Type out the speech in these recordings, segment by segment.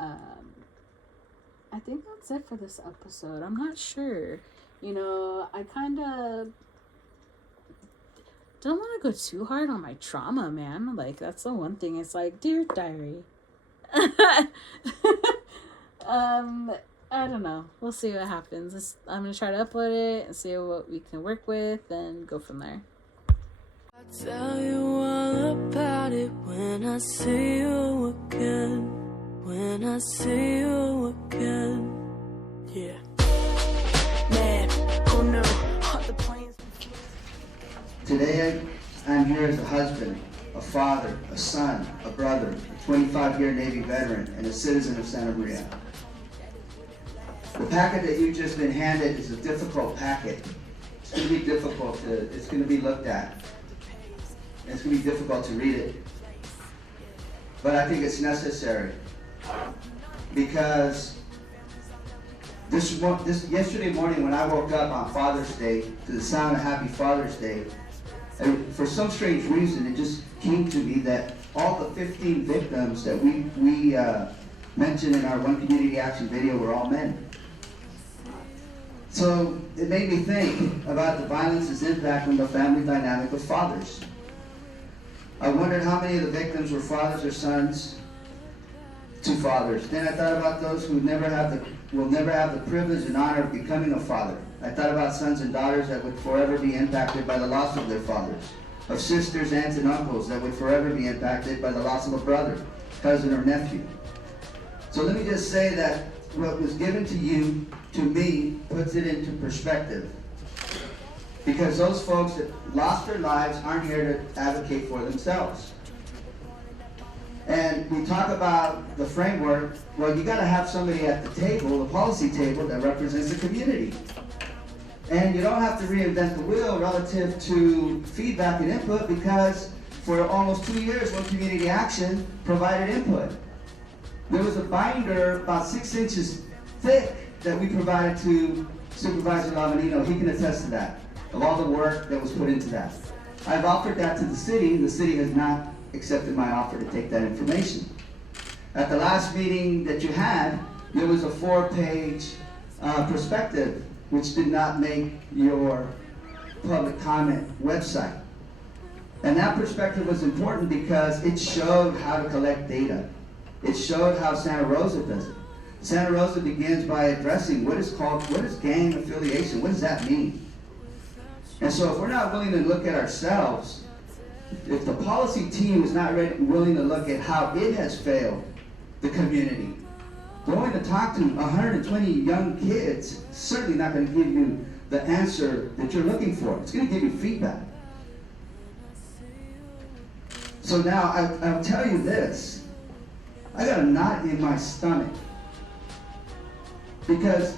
I think that's it for this episode. I'm not sure. You know, I kind of don't want to go too hard on my trauma, man. Like, that's the one thing. It's like, dear diary. I don't know. We'll see what happens. I'm going to try to upload it and see what we can work with and go from there. I'll tell you all about it when I see you again. When I see you again. Yeah. Man, oh no. The planes. Today, I'm here as a husband, a father, a son, a brother, a 25-year Navy veteran, and a citizen of Santa Maria. The packet that you've just been handed is a difficult packet. It's going to be difficult it's going to be looked at. It's going to be difficult to read it. But I think it's necessary. Because yesterday morning when I woke up on Father's Day to the sound of Happy Father's Day, and for some strange reason it just came to me that all the 15 victims that we mentioned in our One Community Action video were all men. So it made me think about the violence's impact on the family dynamic of fathers. I wondered how many of the victims were fathers or sons to fathers. Then I thought about those who will never have the privilege and honor of becoming a father. I thought about sons and daughters that would forever be impacted by the loss of their fathers, of sisters, aunts, and uncles that would forever be impacted by the loss of a brother, cousin, or nephew. So let me just say that what was given to you, to me, puts it into perspective. Because those folks that lost their lives aren't here to advocate for themselves. And we talk about the framework. Well, you got to have somebody at the table, the policy table, that represents the community. And you don't have to reinvent the wheel relative to feedback and input, because for almost 2 years, One Community Action provided input. There was a binder about 6 inches thick that we provided to Supervisor Lavanino. He can attest to that, of all the work that was put into that. I've offered that to the city. The city has not accepted my offer to take that information. At the last meeting that you had, there was a 4-page perspective which did not make your public comment website. And that perspective was important because it showed how to collect data. It showed how Santa Rosa does it. Santa Rosa begins by addressing what is gang affiliation? What does that mean? And so if we're not willing to look at ourselves, if the policy team is not willing to look at how it has failed the community, going to talk to 120 young kids is certainly not going to give you the answer that you're looking for. It's going to give you feedback. So now I'll tell you this. I got a knot in my stomach. Because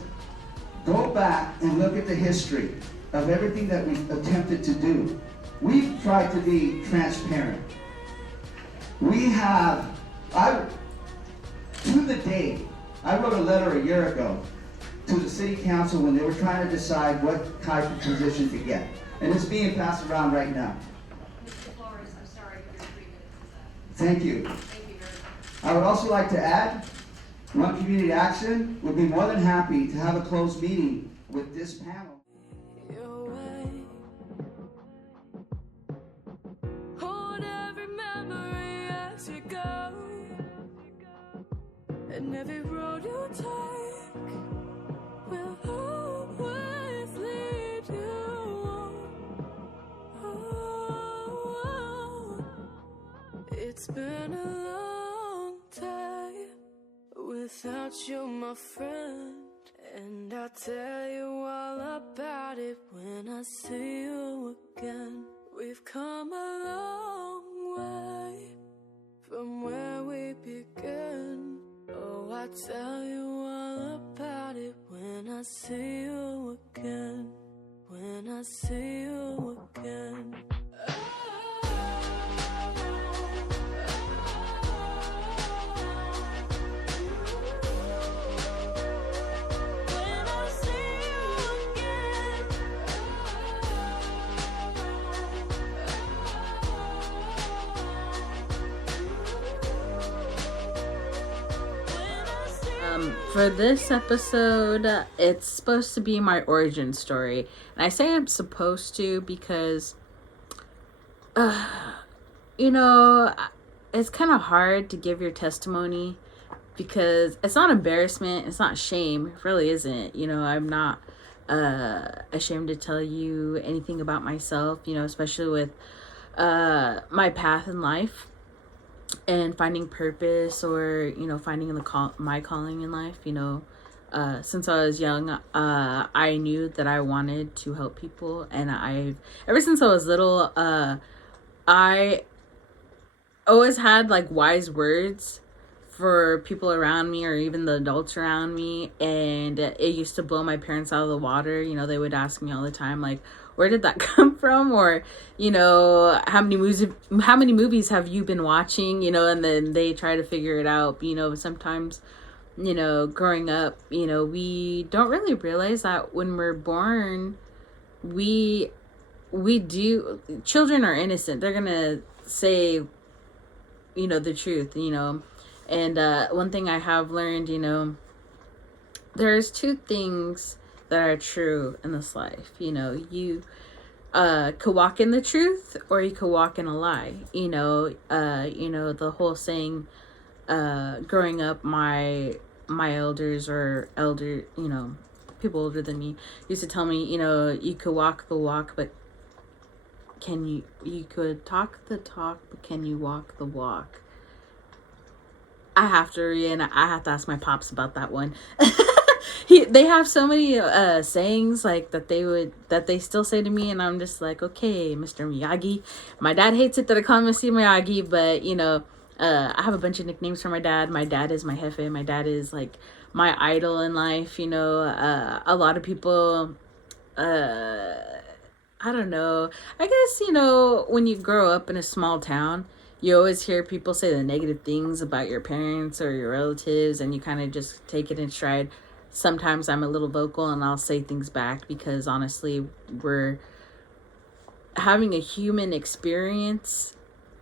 go back and look at the history of everything that we've attempted to do. We've tried to be transparent. To the day, I wrote a letter a year ago to the city council when they were trying to decide what type of position to get. And it's being passed around right now. Mr. Flores, I'm sorry, your 3 minutes is up. Thank you. Thank you very much. I would also like to add, One Community Action would be more than happy to have a closed meeting with this panel. Your way. Hold every memory as you go, and every road you take will always lead you on. It's been a long day without you, my friend. And I'll tell you all about it when I see you again. We've come a long way from where we began. Oh, I'll tell you all about it when I see you again. When I see you again. When I For this episode, it's supposed to be my origin story. And I say I'm supposed to because, you know, it's kind of hard to give your testimony because it's not embarrassment, it's not shame, it really isn't. You know, I'm not ashamed to tell you anything about myself, you know, especially with my path in life and finding purpose, or you know, finding my calling in life. You know, since I was young, I knew that I wanted to help people, and ever since I was little, I always had like wise words for people around me, or even the adults around me, and it used to blow my parents out of the water. You know, they would ask me all the time, like, where did that come from? Or, you know, how many movies have you been watching? You know, and then they try to figure it out. You know, sometimes, you know, growing up, you know, we don't really realize that when we're born, children are innocent. They're gonna say, you know, the truth, you know. And one thing I have learned, you know, there's two things that are true in this life. You know, you could walk in the truth, or you could walk in a lie. You know, the whole saying, growing up, my elders, or you know, people older than me, used to tell me, you know, you could walk the walk, but you could talk the talk, but can you walk the walk? I have to ask my pops about that one. They have so many sayings like that they still say to me, and I'm just like, okay, Mr. Miyagi. My dad hates it that I call him Mr. Miyagi, but you know, I have a bunch of nicknames for my dad. My dad is my jefe. My dad is like my idol in life. You know, a lot of people, I don't know. I guess, you know, when you grow up in a small town, you always hear people say the negative things about your parents or your relatives, and you kind of just take it in stride. Sometimes I'm a little vocal and I'll say things back because honestly, we're having a human experience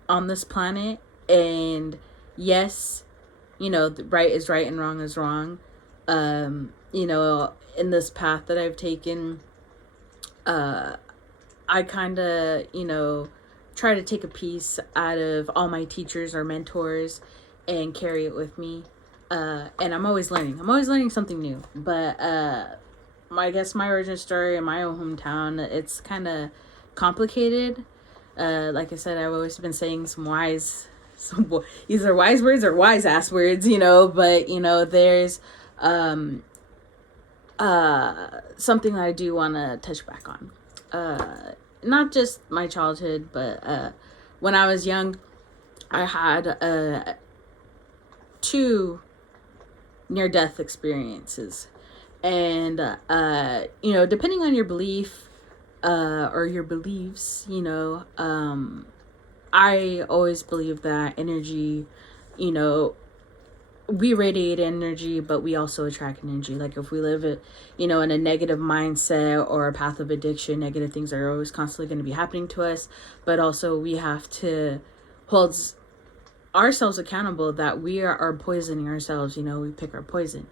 on this planet. And yes, you know, right is right and wrong is wrong. You know, in this path that I've taken, I kind of, you know, try to take a piece out of all my teachers or mentors and carry it with me. And I'm always learning something new. But I guess my origin story in my own hometown, it's kind of complicated. Like I said, I've always been saying either wise words or wise ass words, you know. But you know, there's something that I do want to touch back on. Not just my childhood, but when I was young, I had 2 near-death experiences. And, you know, depending on your belief or your beliefs, you know, I always believe that energy, you know, we radiate energy, but we also attract energy. Like if we live it, you know, in a negative mindset or a path of addiction, negative things are always constantly going to be happening to us. But also we have to hold ourselves accountable that we are poisoning ourselves. You know, we pick our poison.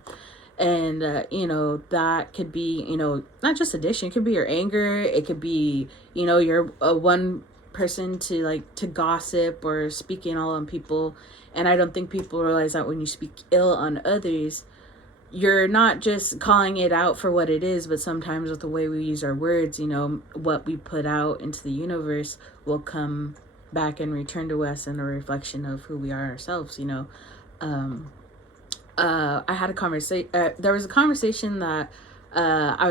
And, you know, that could be, you know, not just addiction. It could be your anger. It could be, you know, you're one person to gossip or speaking all on people. And I don't think people realize that when you speak ill on others, you're not just calling it out for what it is, but sometimes with the way we use our words, you know, what we put out into the universe will come back and return to us in a reflection of who we are ourselves, you know. I had a conversation, there was a conversation that I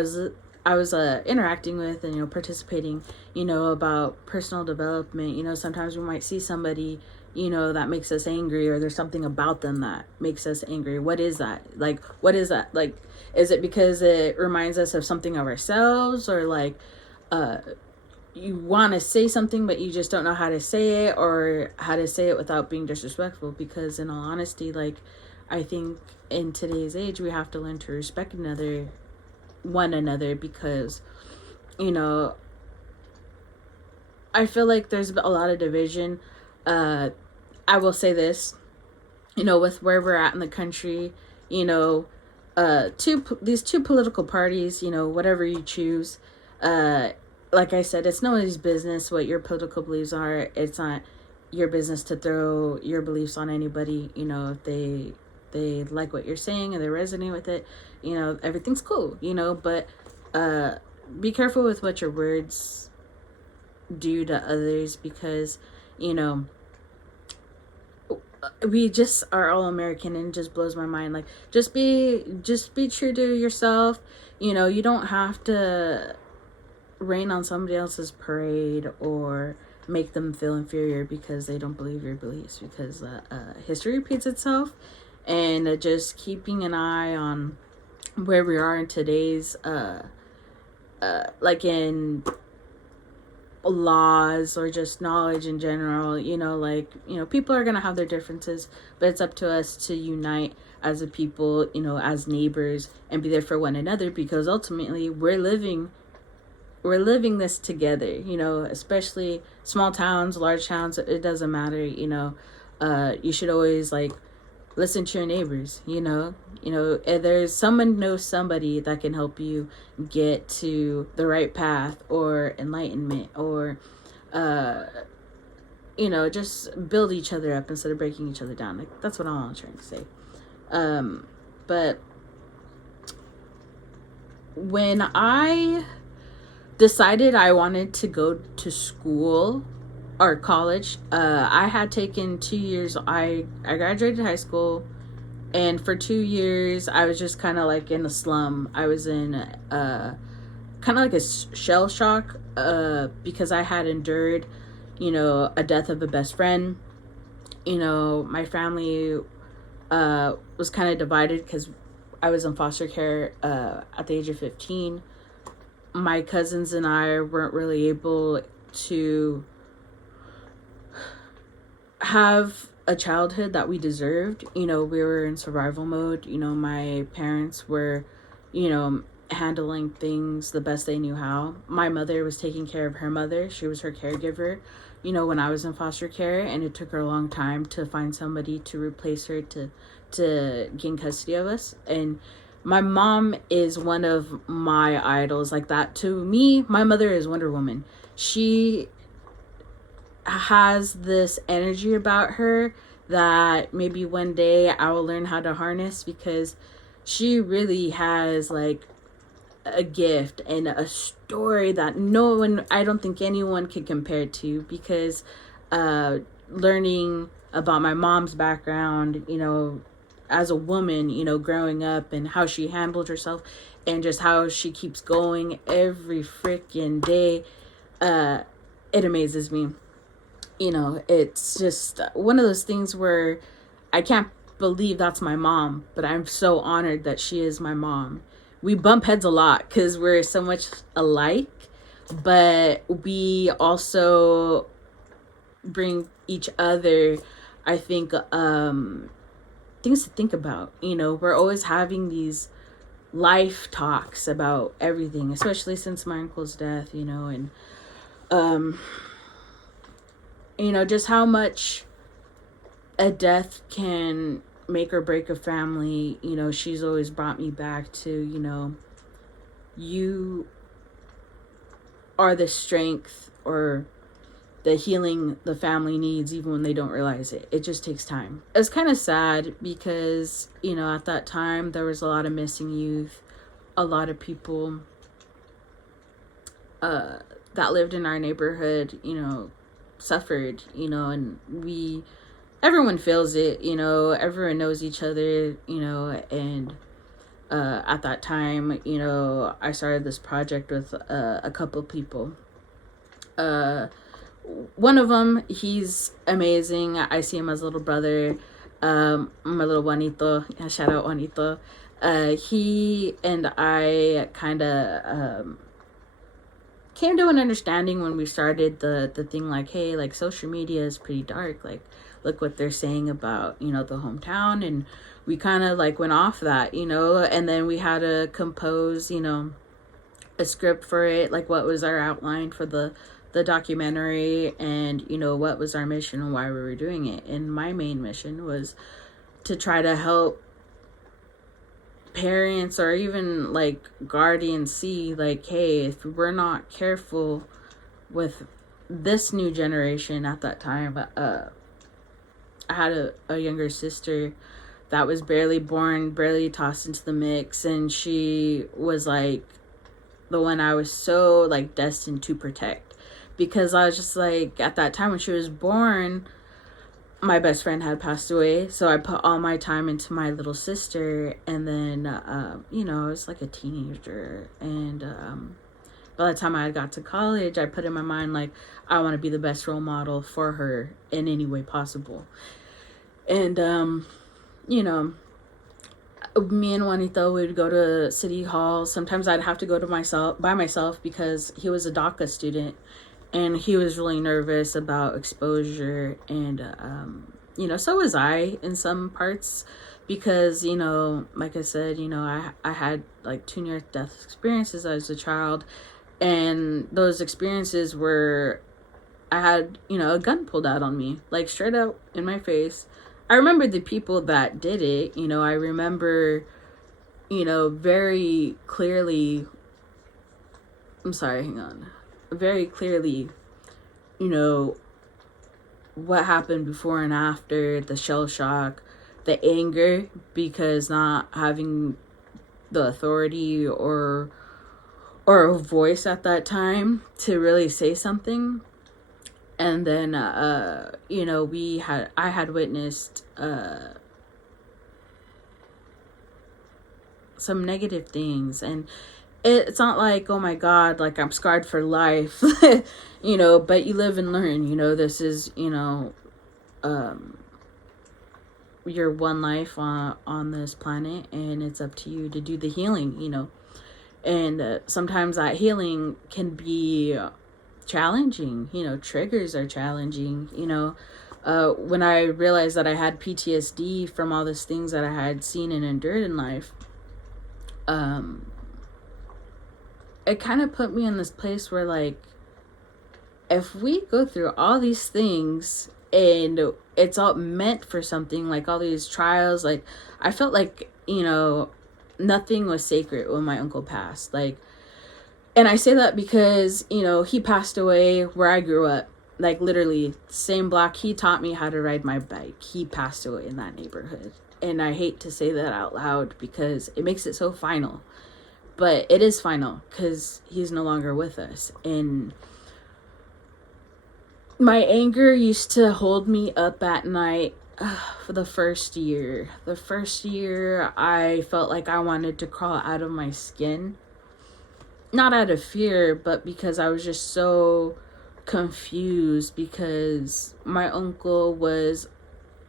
was interacting with and, you know, participating, you know, about personal development. You know, sometimes we might see somebody, you know, that makes us angry, or there's something about them that makes us angry. What is that? Like, what is that? Like, is it because it reminds us of something of ourselves, or like, you want to say something, but you just don't know how to say it, or how to say it without being disrespectful? Because in all honesty, like, I think in today's age, we have to learn to respect one another, because, you know, I feel like there's a lot of division. I will say this, you know, with where we're at in the country, you know, these two political parties, you know, whatever you choose, like I said, it's nobody's business what your political beliefs are. It's not your business to throw your beliefs on anybody. You know, if they like what you're saying and they resonate with it, you know, everything's cool, you know, but be careful with what your words do to others, because, you know, we just are all American, and it just blows my mind. Like, just be true to yourself. You know, you don't have to rain on somebody else's parade or make them feel inferior because they don't believe your beliefs, because history repeats itself. And just keeping an eye on where we are in today's like in laws or just knowledge in general, you know, like, you know, people are gonna have their differences, but it's up to us to unite as a people, you know, as neighbors, and be there for one another, because ultimately we're living this together, you know, especially small towns, large towns, it doesn't matter, you know. You should always, like, listen to your neighbors, you know, if there's someone knows somebody that can help you get to the right path or enlightenment, or you know, just build each other up instead of breaking each other down. Like, that's what I'm trying to say. But when I decided I wanted to go to school or college, I had taken 2 years. I graduated high school, and for 2 years I was just kind of like in a slum. I was in kind of like a shell shock, because I had endured, you know, a death of a best friend. You know, my family was kind of divided because I was in foster care at the age of 15. My cousins and I weren't really able to have a childhood that we deserved. You know, we were in survival mode. You know, my parents were, you know, handling things the best they knew how. My mother was taking care of her mother. She was her caregiver, you know, when I was in foster care, and it took her a long time to find somebody to replace her to gain custody of us. And my mom is one of my idols. Like, that to me, my mother is Wonder Woman. She has this energy about her that maybe one day I will learn how to harness, because she really has, like, a gift and a story that I don't think anyone could compare to, because learning about my mom's background, you know, as a woman, you know, growing up, and how she handled herself, and just how she keeps going every freaking day, it amazes me. You know, it's just one of those things where I can't believe that's my mom, but I'm so honored that she is my mom. We bump heads a lot because we're so much alike, but we also bring each other, I think, things to think about. You know, we're always having these life talks about everything, especially since my uncle's death, you know, and you know, just how much a death can make or break a family. You know, she's always brought me back to, you know, you are the strength or the healing the family needs, even when they don't realize it. It just takes time. It's kind of sad because, you know, at that time there was a lot of missing youth, a lot of people that lived in our neighborhood, you know, suffered, you know, and everyone feels it, you know, everyone knows each other, you know, and at that time, you know, I started this project with a couple people. One of them, he's amazing. I see him as a little brother. My little Juanito, shout out Juanito. He and I kind of came to an understanding when we started the thing, like, hey, like, social media is pretty dark, like, look what they're saying about, you know, the hometown. And we kind of, like, went off that, you know, and then we had to compose, you know, a script for it, like what was our outline for the documentary, and, you know, what was our mission and why we were doing it. And my main mission was to try to help parents or even like guardians see, like, hey, if we're not careful with this new generation. At that time, I had a younger sister that was barely born, barely tossed into the mix, and she was like the one I was so like destined to protect, because I was just like, at that time when she was born, my best friend had passed away, so I put all my time into my little sister. And then I was like a teenager, and by the time I got to college, I put in my mind, like, I want to be the best role model for her in any way possible. And me and Juanito would go to City Hall. Sometimes I'd have to go to by myself, because he was a DACA student, and he was really nervous about exposure. And so was I in some parts, because like I said, I had like 2 near-death experiences as a child, and those experiences were, I had a gun pulled out on me, like straight out in my face. I remember the people that did it. I remember, very clearly. I'm sorry, hang on. Very clearly, what happened before and after, the shell shock, the anger, because not having the authority or a voice at that time to really say something. And then I had witnessed some negative things, and it's not like, oh my God, like I'm scarred for life, but you live and learn. This is your one life on this planet, and it's up to you to do the healing. And sometimes that healing can be challenging. Triggers are challenging. When I realized that I had PTSD from all these things that I had seen and endured in life, it kind of put me in this place where, like, if we go through all these things and it's all meant for something, like all these trials, like, I felt like nothing was sacred when my uncle passed. Like, and I say that because, he passed away where I grew up. Like, literally, same block. He taught me how to ride my bike. He passed away in that neighborhood. And I hate to say that out loud because it makes it so final. But it is final because he's no longer with us. And my anger used to hold me up at night for the first year. The first year, I felt like I wanted to crawl out of my skin. Not out of fear, but because I was just so confused, because my uncle was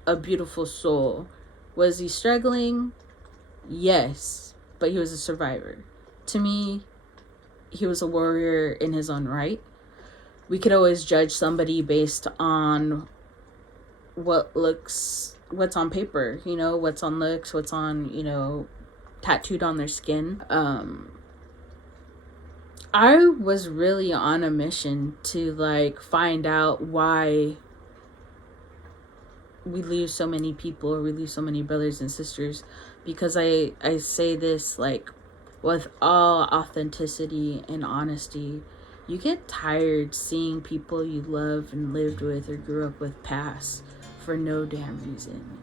a beautiful soul. Was he struggling? Yes, but he was a survivor. To me, he was a warrior in his own right. We could always judge somebody based on what's on paper, what's on looks, what's on, tattooed on their skin. I was really on a mission to, like, find out why we lose so many people, or we lose so many brothers and sisters, because I say this, like, with all authenticity and honesty. You get tired seeing people you love and lived with or grew up with pass for no damn reason.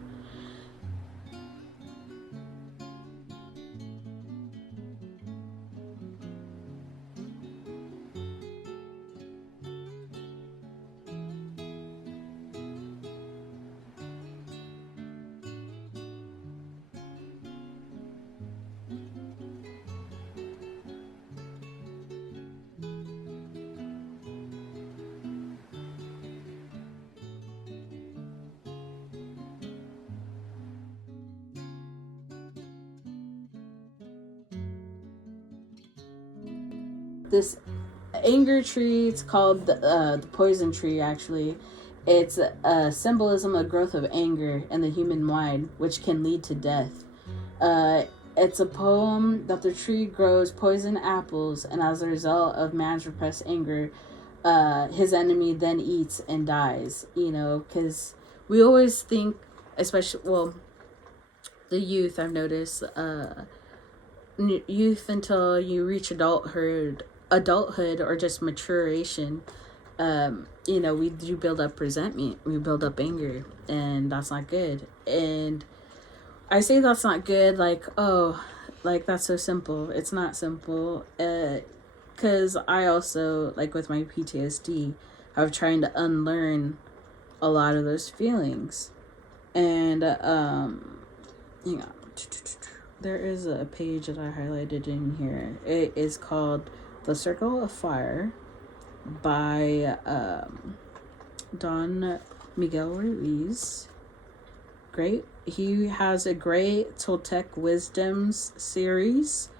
This anger tree, it's called the poison tree, actually. It's a symbolism of growth of anger in the human mind, which can lead to death. It's a poem that the tree grows poison apples, and as a result of man's repressed anger, his enemy then eats and dies. Because we always think, especially, well, the youth, I've noticed, youth until you reach adulthood, or just maturation. We do build up resentment, we build up anger, and that's not good. And I say that's not good, like, oh, like, that's so simple. It's not simple. Because I also, like, with my PTSD, I'm trying to unlearn a lot of those feelings. And, hang on. There is a page that I highlighted in here. It is called The Circle of Fire by Don Miguel Ruiz. Great. He has a great Toltec Wisdoms series,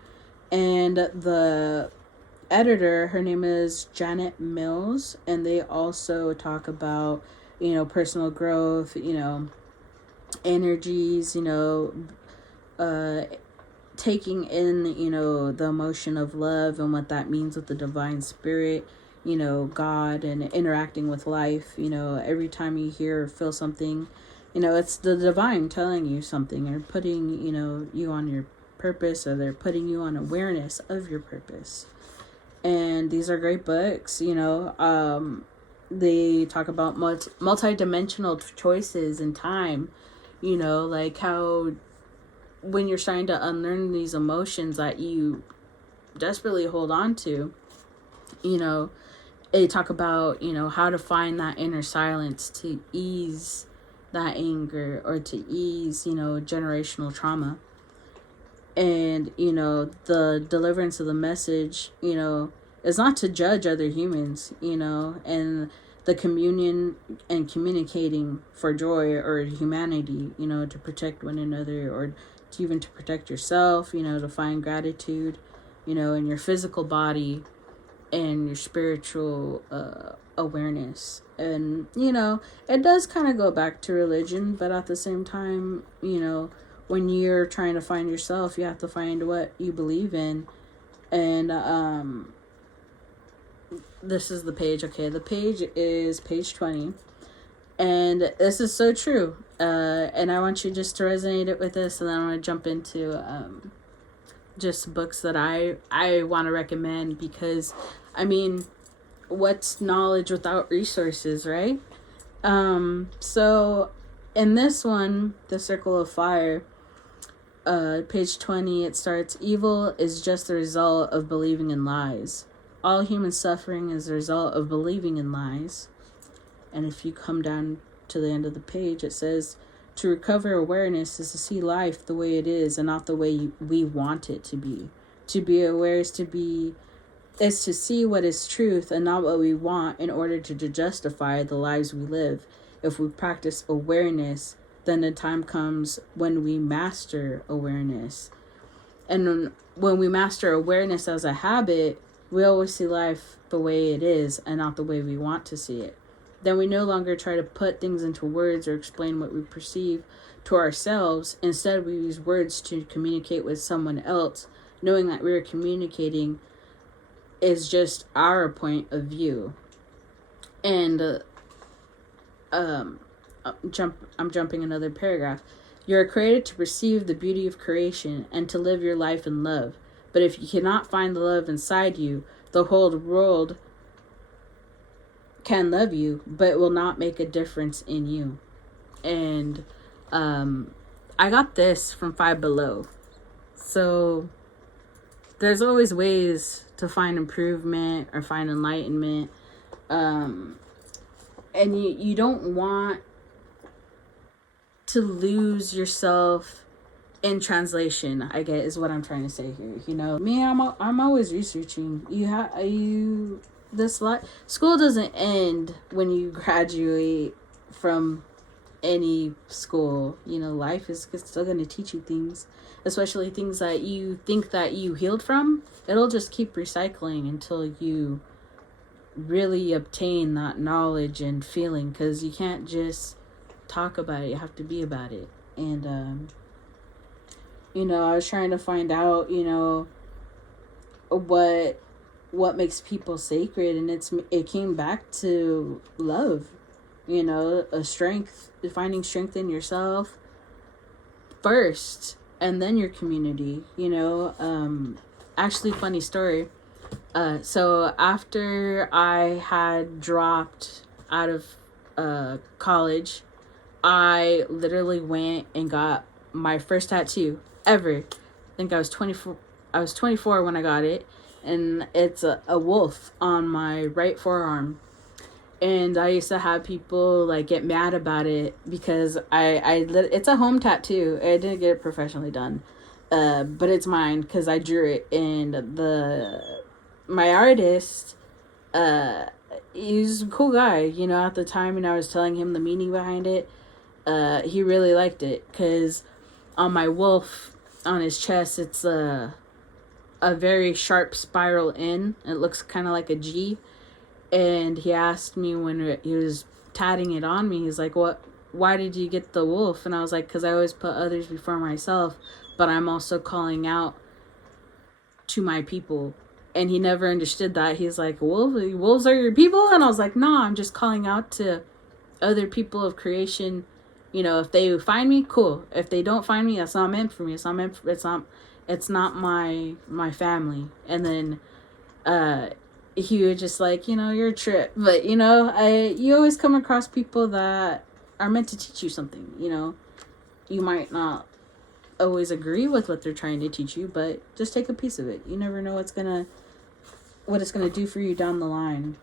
and the editor, her name is Janet Mills, and they also talk about, personal growth, energies, taking in, the emotion of love and what that means with the divine spirit, God, and interacting with life. Every time you hear or feel something, it's the divine telling you something, or putting, you on your purpose, or they're putting you on awareness of your purpose. And these are great books. They talk about multi-dimensional choices in time, like how when you're trying to unlearn these emotions that you desperately hold on to, they talk about, how to find that inner silence to ease that anger, or to ease, generational trauma. And, the deliverance of the message, is not to judge other humans, and the communion and communicating for joy or humanity, to protect one another, or to even to protect yourself, to find gratitude, in your physical body and your spiritual awareness. And, it does kind of go back to religion, but at the same time, when you're trying to find yourself, you have to find what you believe in. And this is the page. Okay, the page is page 20. And this is so true. And I want you just to resonate it with this, and then I'm going to jump into just books that I want to recommend, because, what's knowledge without resources, right? So in this one, The Circle of Fire, page 20, it starts, evil is just the result of believing in lies. All human suffering is the result of believing in lies. And if you come down to the end of the page, it says, to recover awareness is to see life the way it is and not the way we want it to be. To be aware is to see what is truth and not what we want in order to justify the lives we live. If we practice awareness, then the time comes when we master awareness. And when we master awareness as a habit, we always see life the way it is and not the way we want to see it. Then we no longer try to put things into words or explain what we perceive to ourselves. Instead, we use words to communicate with someone else, knowing that we're communicating is just our point of view. And I'm jumping another paragraph. You are created to perceive the beauty of creation and to live your life in love. But if you cannot find the love inside you, the whole world can love you, but it will not make a difference in you. And I got this from Five Below. So there's always ways to find improvement or find enlightenment. And you don't want to lose yourself in translation, I guess, is what I'm trying to say here. Me, I'm always researching. School doesn't end when you graduate from any school. Life is still going to teach you things, especially things that you think that you healed from. It'll just keep recycling until you really obtain that knowledge and feeling, because you can't just talk about it, you have to be about it. And I was trying to find out what makes people sacred, and it came back to love, a strength, finding strength in yourself first, and then your community, you know. Actually, funny story. So after I had dropped out of college, I literally went and got my first tattoo ever. I think I was 24. I was 24 when I got it, and it's a wolf on my right forearm. And I used to have people like get mad about it because it's a home tattoo. I didn't get it professionally done, but it's mine because I drew it. And my artist, he's a cool guy, you know. At the time, and I was telling him the meaning behind it. He really liked it because on my wolf on his chest, it's a very sharp spiral in. It looks kind of like a G. And he asked me when he was tatting it on me, he's like, why did you get the wolf? And I was like, because I always put others before myself, but I'm also calling out to my people. And he never understood that. He's like, wolves are your people? And I was like, no, I'm just calling out to other people of creation. You know, if they find me, cool. If they don't find me, that's not meant for me. It's not my family. And then he would just like, you know, you're a trip. But, you know, you always come across people that are meant to teach you something, you know. You might not always agree with what they're trying to teach you, but just take a piece of it. You never know what it's gonna do for you down the line.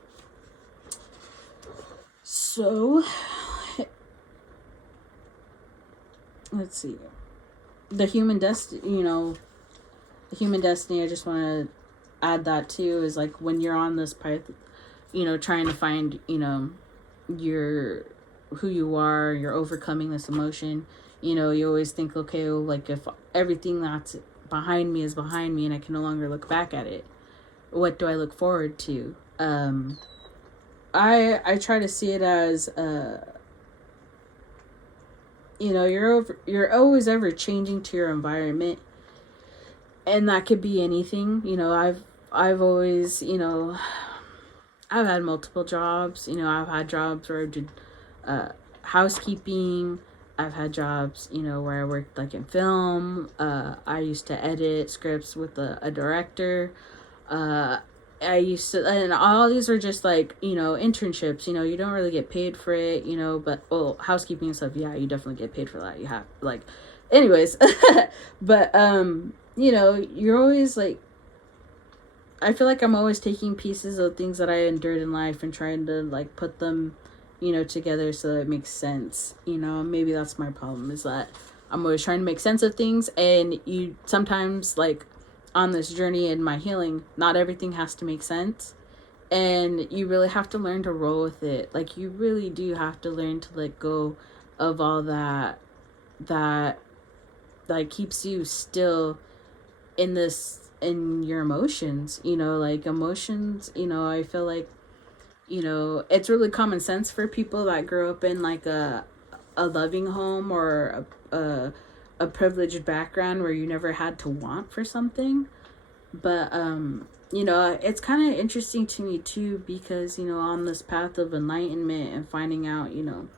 So, let's see. The human destiny, I just want to add that too, is like when you're on this path, you know, trying to find, you know, who you are, you're overcoming this emotion, you know, you always think, okay, well, like if everything that's behind me is behind me and I can no longer look back at it, what do I look forward to? I try to see it as, you know, you're always ever changing to your environment, and that could be anything. You know, I've always, you know, I've had multiple jobs. You know, I've had jobs where I did housekeeping. I've had jobs, you know, where I worked like in film. I used to edit scripts with a director. I used to, and all these are just like, you know, internships. You know, you don't really get paid for it, you know, but, well, housekeeping and stuff, yeah, you definitely get paid for that. You have, like, anyways. But, you know, you're always like, I feel like I'm always taking pieces of things that I endured in life and trying to like put them, you know, together so that it makes sense. You know, maybe that's my problem, is that I'm always trying to make sense of things, and you sometimes, like, on this journey in my healing, not everything has to make sense, and you really have to learn to roll with it. Like, you really do have to learn to let go of all that like keeps you still in your emotions, you know. Like, emotions, you know, I feel like, you know, it's really common sense for people that grow up in like a loving home or a privileged background where you never had to want for something. But you know, it's kind of interesting to me too, because, you know, on this path of enlightenment and finding out, you know,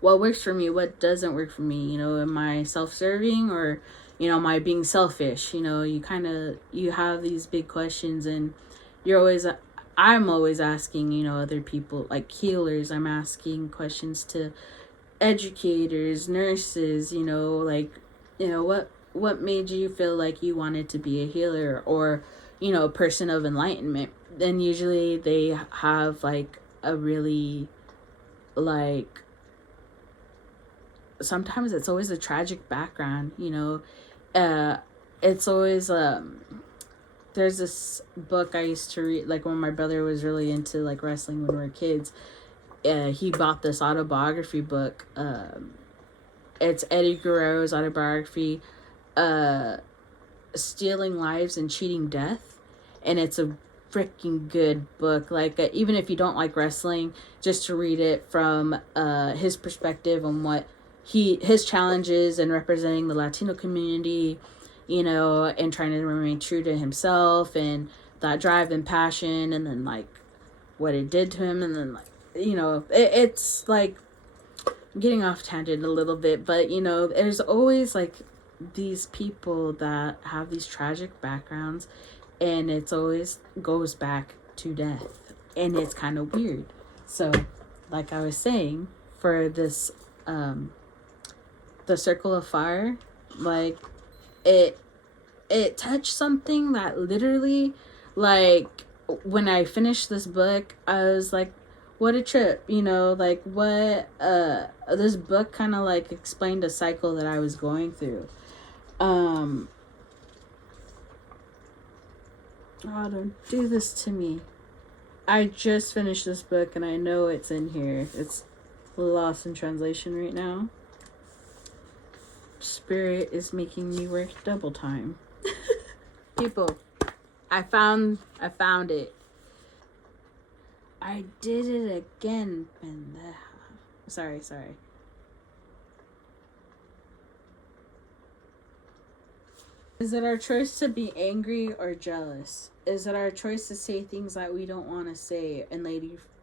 what works for me, what doesn't work for me, you know, am I self-serving, or, you know, am I being selfish? You know, you have these big questions, and I'm always asking, you know, other people, like healers. I'm asking questions to educators, nurses, you know, like, you know, what made you feel like you wanted to be a healer, or, you know, a person of enlightenment? Then usually they have like a really, like, sometimes it's always a tragic background, you know. It's always there's this book I used to read, like when my brother was really into like wrestling when we were kids. He bought this autobiography book. It's Eddie Guerrero's autobiography, Stealing Lives and Cheating Death, and it's a freaking good book. Like, even if you don't like wrestling, just to read it from his perspective on what his challenges and representing the Latino community, you know, and trying to remain true to himself, and that drive and passion, and then like what it did to him, and then, like, you know, it's like getting off tangent a little bit, but, you know, there's always like these people that have these tragic backgrounds, and it's always goes back to death, and it's kind of weird. So, like I was saying, for this, the Circle of Fire, like it touched something that literally, like, when I finished this book, I was like, what a trip, you know, like what this book kind of like explained a cycle that I was going through. Oh, don't do this to me. I just finished this book and I know it's in here. It's lost in translation right now. Spirit is making me work double time. People, I found it. I did it again, pendeja. Sorry. Is it our choice to be angry or jealous? Is it our choice to say things that we don't want to say and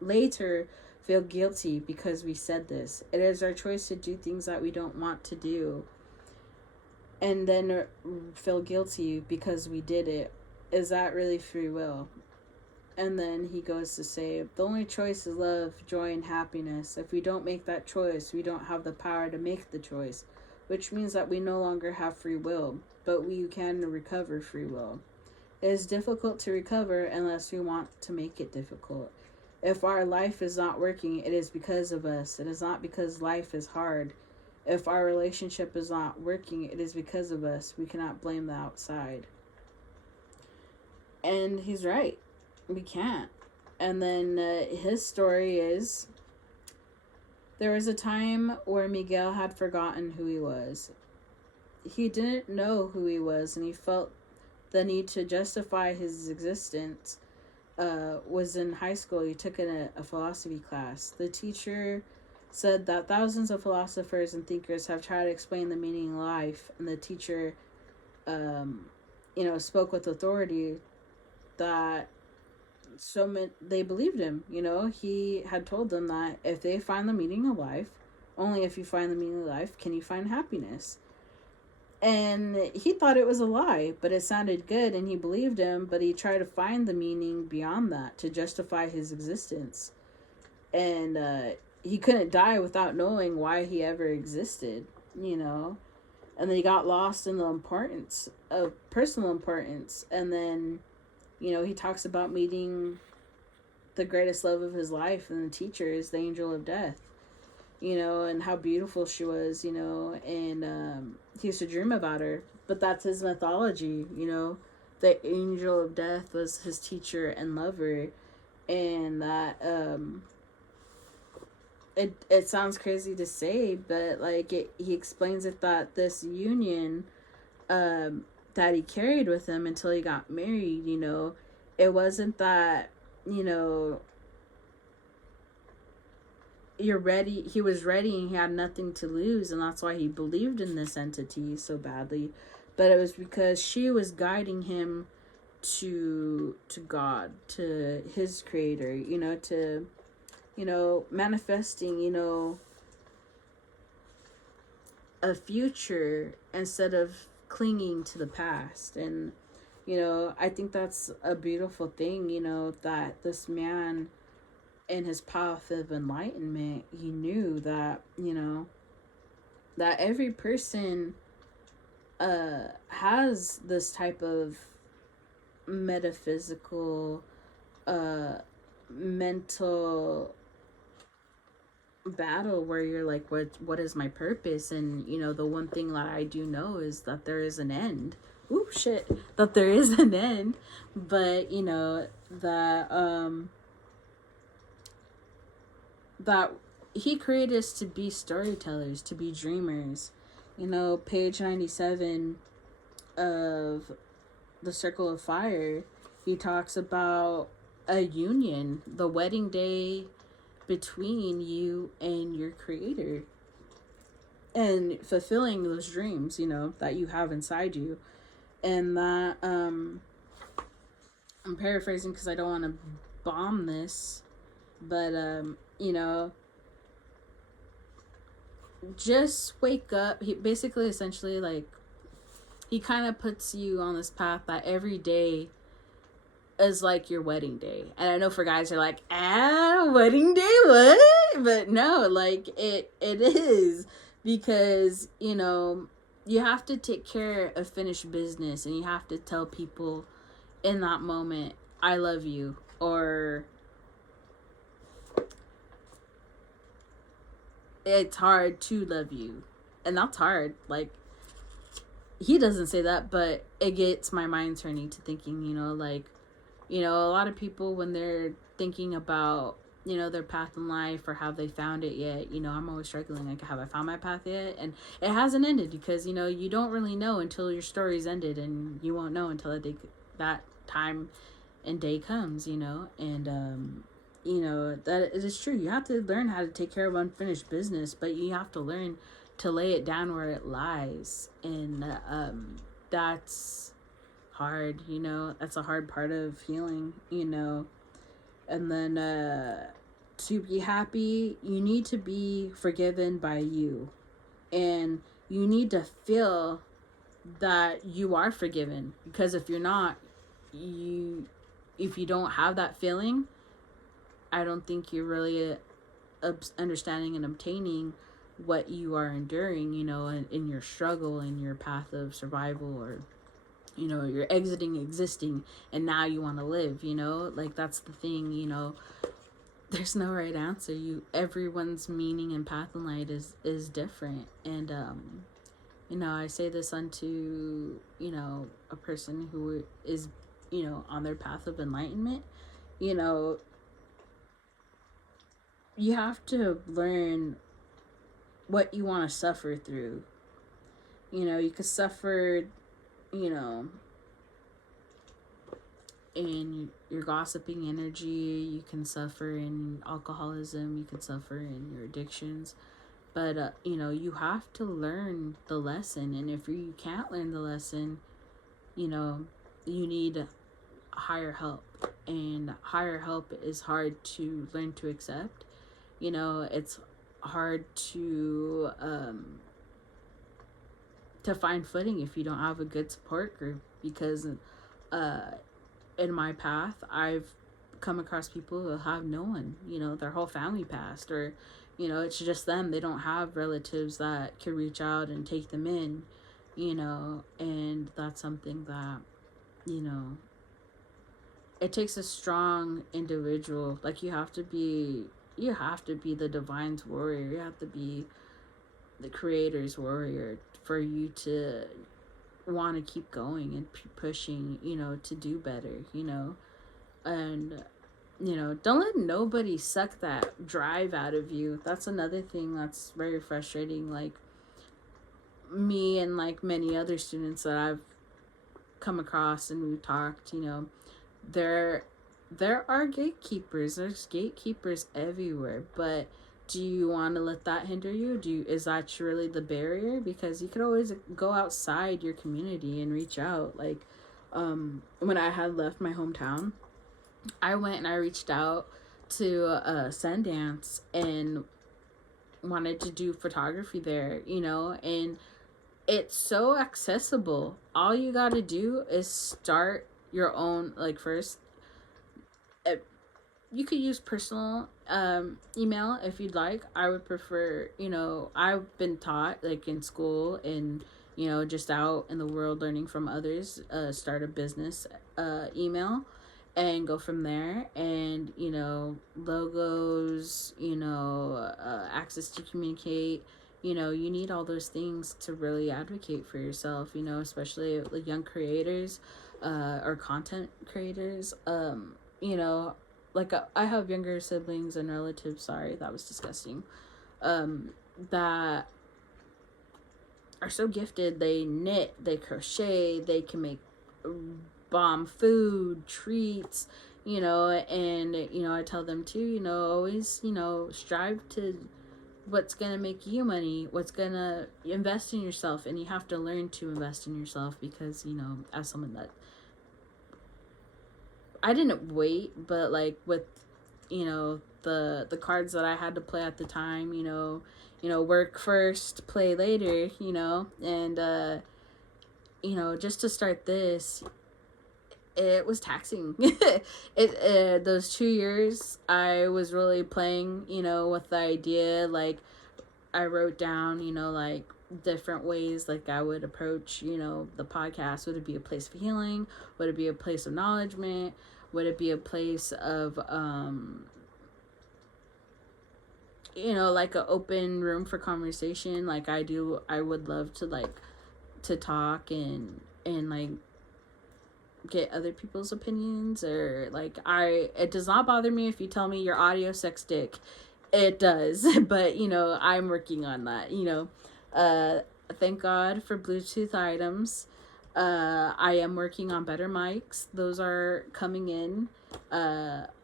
later feel guilty because we said this? It is our choice to do things that we don't want to do and then feel guilty because we did it. Is that really free will? And then he goes to say, the only choice is love, joy, and happiness. If we don't make that choice, we don't have the power to make the choice, which means that we no longer have free will, but we can recover free will. It is difficult to recover unless we want to make it difficult. If our life is not working, it is because of us. It is not because life is hard. If our relationship is not working, it is because of us. We cannot blame the outside. And he's right. We can't. And then his story is, there was a time where Miguel had forgotten who he was. He didn't know who he was, and he felt the need to justify his existence. Was in high school. He took a philosophy class. The teacher said that thousands of philosophers and thinkers have tried to explain the meaning of life, and the teacher, spoke with authority that they believed him. He had told them that if they find the meaning of life, only if you find the meaning of life can you find happiness. And he thought it was a lie, but it sounded good and he believed him, but he tried to find the meaning beyond that to justify his existence. And he couldn't die without knowing why he ever existed, And then he got lost in the importance of personal importance. And then, he talks about meeting the greatest love of his life, and the teacher is the angel of death, and how beautiful she was, and he used to dream about her. But that's his mythology, the angel of death was his teacher and lover. And that it sounds crazy to say, but like he explains it that this union that he carried with him until he got married, it wasn't that, you're ready. He was ready and he had nothing to lose, and that's why he believed in this entity so badly. But it was because she was guiding him to God, to his creator, to manifesting, a future instead of clinging to the past. And I think that's a beautiful thing, that this man, in his path of enlightenment, he knew that, that every person has this type of metaphysical, mental battle where you're like, what is my purpose? And the one thing that I do know is that there is an end. Ooh, shit. That there is an end. But that he created us to be storytellers, to be dreamers. Page 97 of The Circle of Fire, he talks about a union, the wedding day between you and your creator, and fulfilling those dreams, that you have inside you. And that, I'm paraphrasing because I don't want to bomb this, but, just wake up. He basically essentially like he kind of puts you on this path that every day is like your wedding day. And I know for guys are like, wedding day, what? But no, like it is, because you have to take care of finished business, and you have to tell people in that moment, I love you, or it's hard to love you. And that's hard. Like, he doesn't say that, but it gets my mind turning to thinking, a lot of people, when they're thinking about, their path in life, or have they found it yet, I'm always struggling, like, have I found my path yet? And it hasn't ended, because, you don't really know until your story's ended, and you won't know until that time and day comes, and, that it is true. You have to learn how to take care of unfinished business, but you have to learn to lay it down where it lies. And that's hard, that's a hard part of healing, and then to be happy, you need to be forgiven by you, and you need to feel that you are forgiven, because if you're not, if you don't have that feeling, I don't think you're really understanding and obtaining what you are enduring, in your struggle, in your path of survival, or, you're exiting existing, and now you want to live, like, that's the thing, there's no right answer. Everyone's meaning and path in life is different. And, I say this unto, a person who is, on their path of enlightenment, you have to learn what you want to suffer through. You could suffer, in your gossiping energy, you can suffer in alcoholism, you can suffer in your addictions, but you have to learn the lesson. And if you can't learn the lesson, you need higher help, and higher help is hard to learn to accept. It's hard to find footing if you don't have a good support group, because in my path, I've come across people who have no one, their whole family passed, or it's just them. They don't have relatives that can reach out and take them in, and that's something that, it takes a strong individual. Like, you have to be the divine's warrior. You have to be the creator's warrior for you to want to keep going and pushing, to do better, and, don't let nobody suck that drive out of you. That's another thing that's very frustrating. Like, me and, like, many other students that I've come across and we've talked, there are gatekeepers. There's gatekeepers everywhere, but do you want to let that hinder you? Is that really the barrier? Because you could always go outside your community and reach out. Like, when I had left my hometown, I went and I reached out to Sundance and wanted to do photography there, and it's so accessible. All you got to do is start your own, like, first, you could use personal email if you'd like. I would prefer, I've been taught, like, in school and, just out in the world learning from others, start a business email and go from there. And, logos, access to communicate, you need all those things to really advocate for yourself, especially like young creators or content creators. Like, I have younger siblings and relatives, sorry, that was disgusting, that are so gifted. They knit, they crochet, they can make bomb food, treats, and, I tell them too, always, strive to what's going to make you money, what's going to invest in yourself, and you have to learn to invest in yourself, because, as someone that I didn't wait, but, like, with, the cards that I had to play at the time, work first, play later, and just to start this, it was taxing. Those 2 years, I was really playing, with the idea. Like, I wrote down, like different ways like I would approach, the podcast. Would it be a place of healing? Would it be a place of acknowledgement? Would it be a place of like an open room for conversation? Like I would love to to talk and like get other people's opinions, or like it does not bother me if you tell me your audio sex dick. It does. But I'm working on that. Thank God for Bluetooth items. I am working on better mics. Those are coming in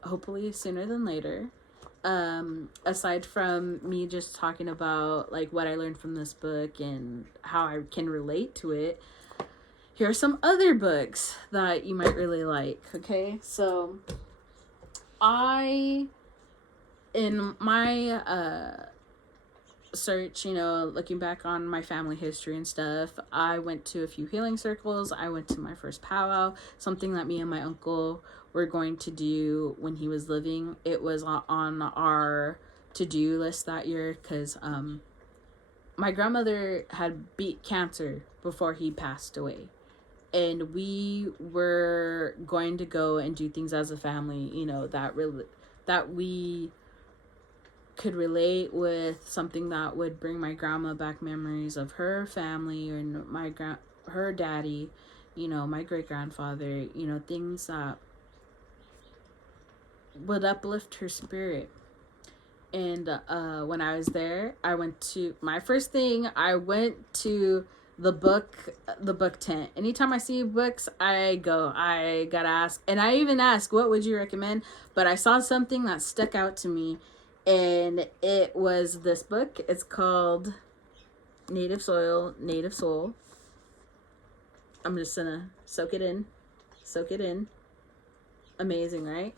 hopefully sooner than later. Aside from me just talking about like what I learned from this book and how I can relate to it, here are some other books that you might really like. Okay, so in my search, looking back on my family history and stuff, I went to a few healing circles. I went to my first powwow, something that me and my uncle were going to do when he was living. It was on our to-do list that year because my grandmother had beat cancer before he passed away. And we were going to go and do things as a family, that we could relate with, something that would bring my grandma back memories of her family and her daddy, my great grandfather, things that would uplift her spirit. And when I was there, I went to the book tent. Anytime I see books, I gotta ask, and I even ask, what would you recommend? But I saw something that stuck out to me, and it was this book. It's called Native Soil, Native Soul. I'm just gonna soak it in. Amazing, right?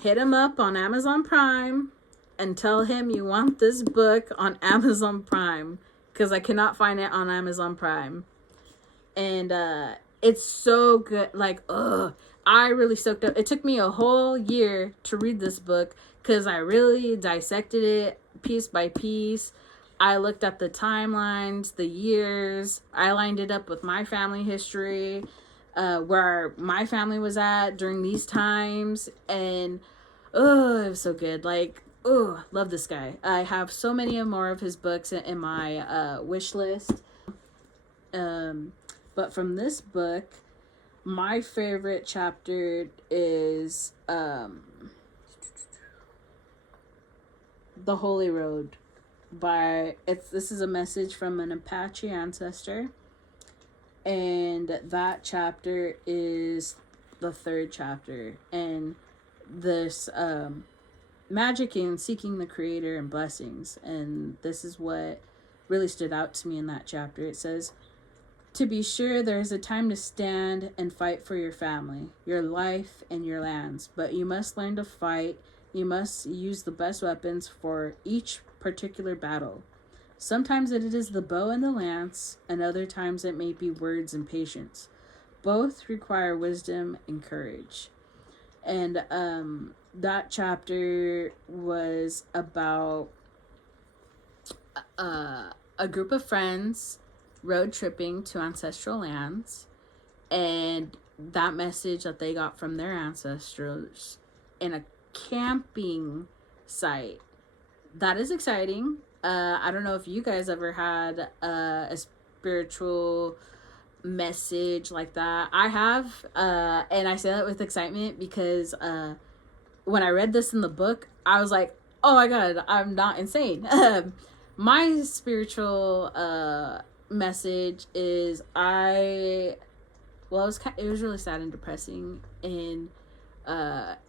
Hit him up on Amazon Prime and tell him you want this book on Amazon Prime, because I cannot find it on Amazon Prime. And it's so good. Like, I really soaked up. It took me a whole year to read this book because I really dissected it piece by piece. I looked at the timelines, the years. I lined it up with my family history, where my family was at during these times. And it was so good. Like, love this guy. I have so many more of his books in my wish list. But from this book, my favorite chapter is The Holy Road. This is a message from an Apache ancestor, and that chapter is the third chapter. And this magic in seeking the creator and blessings, and this is what really stood out to me in that chapter. It says, to be sure, there is a time to stand and fight for your family, your life, and your lands, but you must learn to fight. You must use the best weapons for each particular battle. Sometimes it is the bow and the lance, and other times it may be words and patience. Both require wisdom and courage. And that chapter was about a group of friends road tripping to ancestral lands, and that message that they got from their ancestors in a camping site. That is exciting. I don't know if you guys ever had a spiritual message like that. I have, and I say that with excitement because when I read this in the book, I was like, oh my god, I'm not insane. My spiritual message is it was really sad and depressing, and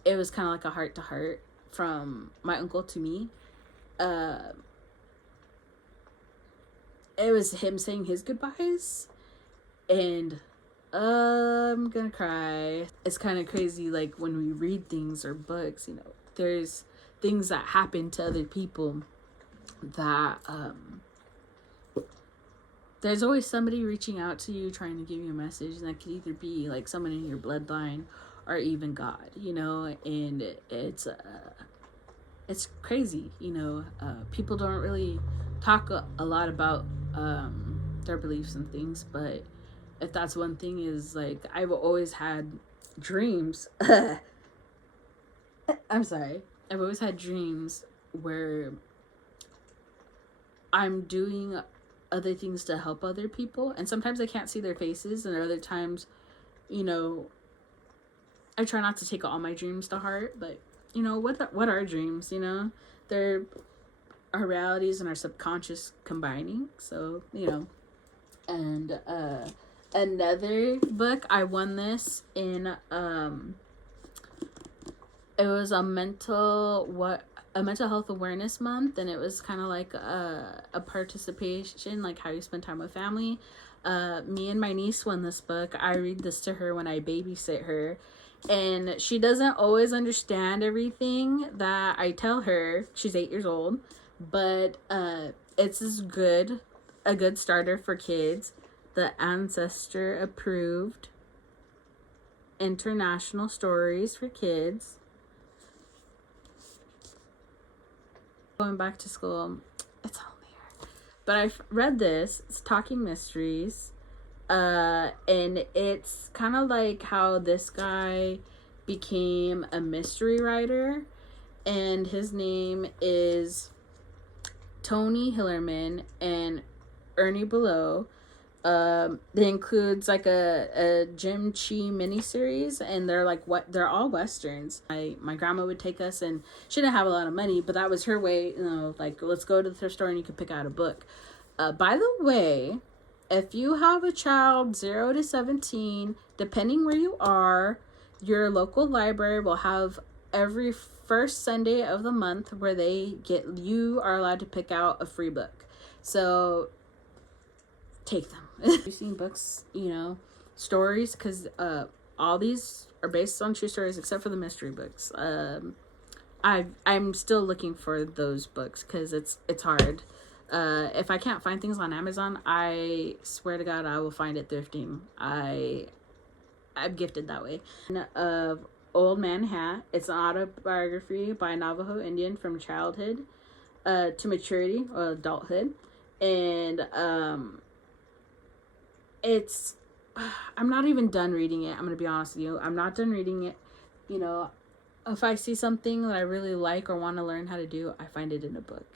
it was kind of like a heart to heart from my uncle to me. It was him saying his goodbyes, and I'm gonna cry. It's kind of crazy, like when we read things or books, there's things that happen to other people that there's always somebody reaching out to you trying to give you a message, and that could either be like someone in your bloodline or even God, you know. And it's crazy, you know. People don't really talk a lot about their beliefs and things, but if that's one thing, is like I've always had dreams. I'm sorry. I've always had dreams where I'm doing other things to help other people, and sometimes I can't see their faces, and other times, you know, I try not to take all my dreams to heart, but you know, what are dreams, you know? They're our realities and our subconscious combining. So, you know. And another book, I won this in it was a mental health awareness month, and it was kind of like a participation, like how you spend time with family. Me and my niece won this book. I read this to her when I babysit her, and she doesn't always understand everything that I tell her. She's 8 years old, but it's a good starter for kids. The Ancestor approved international stories for kids. Going back to school, it's all there. But I've read this. It's Talking Mysteries. And it's kind of like how this guy became a mystery writer. And his name is Tony Hillerman and Ernie Below. It includes like a Jim Chi miniseries, and they're all westerns. My grandma would take us, and she didn't have a lot of money, but that was her way, you know, like, let's go to the thrift store and you can pick out a book. By the way, if you have a child 0 to 17, depending where you are, your local library will have every first Sunday of the month where you are allowed to pick out a free book. So take them. You've seen books, you know, stories, because all these are based on true stories except for the mystery books. I'm still looking for those books because it's hard. If I can't find things on Amazon, I swear to God I will find it thrifting. I'm gifted that way. Of Old Man Hat. It's an autobiography by a Navajo Indian from childhood to maturity or adulthood. And I'm not even done reading it. I'm gonna be honest with you. I'm not done reading it. You know, if I see something that I really like or want to learn how to do, I find it in a book.